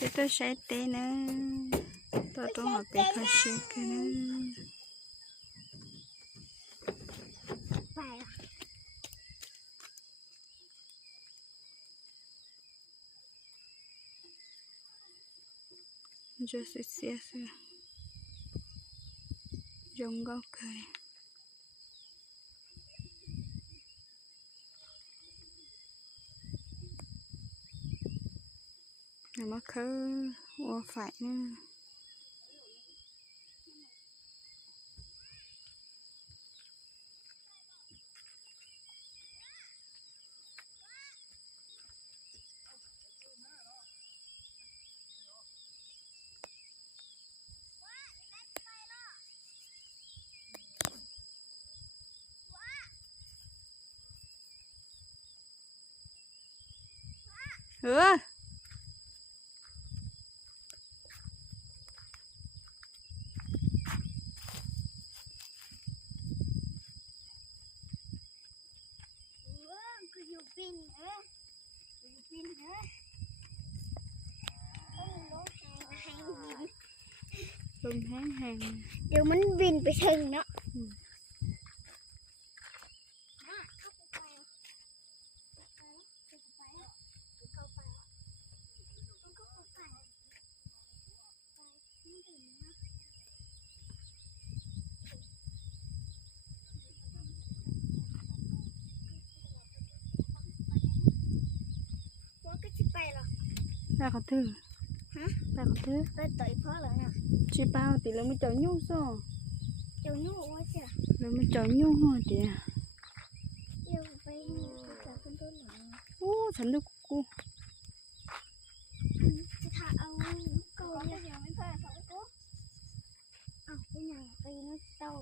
thì tôi sẽ tê nữa tôi học bé phải xịt cái nữa cho sẽ dùng gốc cây mà cứ qua phải nữa lùng hàngเดี๋ยวมันบินไปถึงเนาะว่าก็จะไปหรอ ra có thư hả ra có thư ไปต่อยพ่อแล้วนะ chỉ bao thì là mới chở nhu sao เจ้าหนูว่าจะ là mới chở nhu hoa thì เดี๋ยวไปกับเพื่อนๆหน่อย ôฉันดูกู จะทาเอาเกาเนี่ยยังไม่พอเขาก็เอาไปไหนไปนั่งเต้า